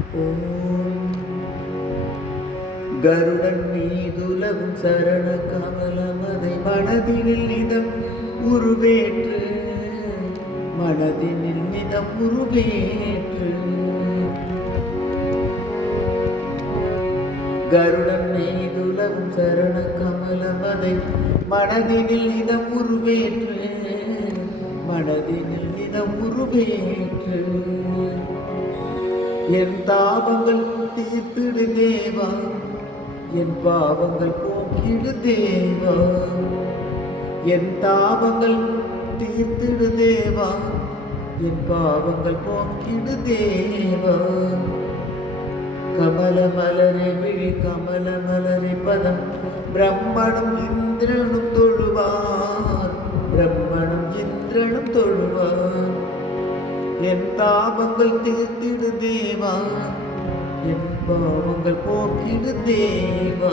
ஓம் கருடன் மீதுலகும் சரண கமலமதை மனதினில் நிதம் உருவேற்று மனதினில் நிதம் உருவேற்று கருடன் மீதுலகும் சரண கமலமதை மனதினில் நிதம் உருவேற்று மனதினில் நிதம் உருவேற்று என் தாபங்கள் தீர்த்திடு தேவா என் பாவங்கள் போக்கிடு தேவா என் தாபங்கள் தீர்த்திடு தேவா என் பாவங்கள் போக்கிடு தேவா கமல மலரை விழி கமல மலரை பதம் பிரம்மணம் இந்திரனும் தொழுவார் பிரம்மணம் இந்திரனும் தொழுவார் என் தாபங்கள் தீர்த்திடு தேவா என் பாவங்கள் போக்கிடு தேவா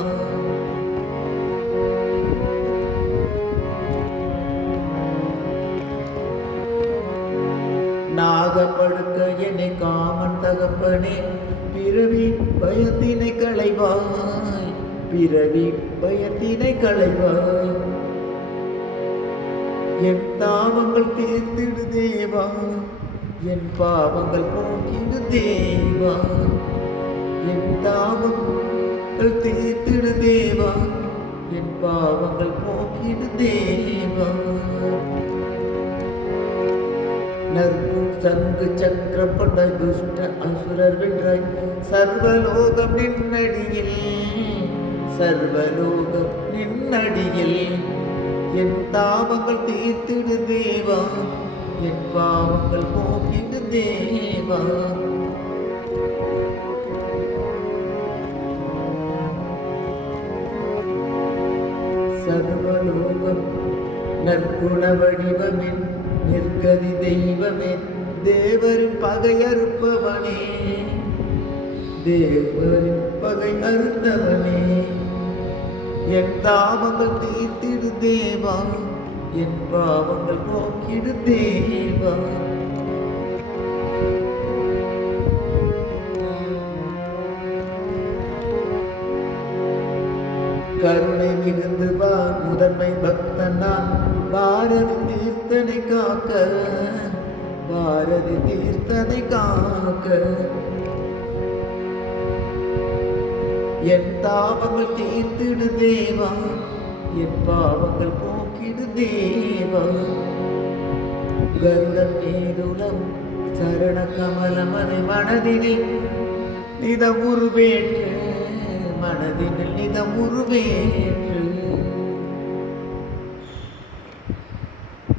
நாகப்படுக்க என்னை காமன் தகப்பனே பிறவி பயத்தினை களைவாய் பிறவி பயத்தினை களைவாய் என் தாபங்கள் தீர்த்திடு தேவா என் பாவங்கள் போக்கிடு தேவா என் தாபங்கள் தீர்த்திடு தேவா என் பாவங்கள் போக்கிடு தேவா நற்பு சங்கு சக்கரம் கொண்ட துஷ்ட அசுரர் வென்றாய் சர்வலோகம் நின்னடியில் சர்வலோகம் நின்னடியில் என் தாபங்கள் தீர்த்திடு தேவா என் பாவங்கள் போக்கிடு தேவா சர்வலோகம் நற்குண வடிவமின் நிற்கதி தெய்வமே தேவரின் பகை அறுப்பவனே தேவரின் பகை அறுத்தவனே என் தாபங்கள் தீர்த்திடு தேவா என் பாவங்கள் போக்கிடு தேவா கருணை மிகுந்து வா முதன்மை பக்தன் நான் பாரதி தீர்த்தனை காக்க பாரதி தீர்த்தனை காக்க என் தாபங்கள் தீர்த்திடு தேவா என் பாவங்கள் போக்கிடு தேவா கருடன் மீதுலம் சரண கமலமதை மனதினில் நிதம் உருவேற்று மனதினில் நிதம் உருவேற்று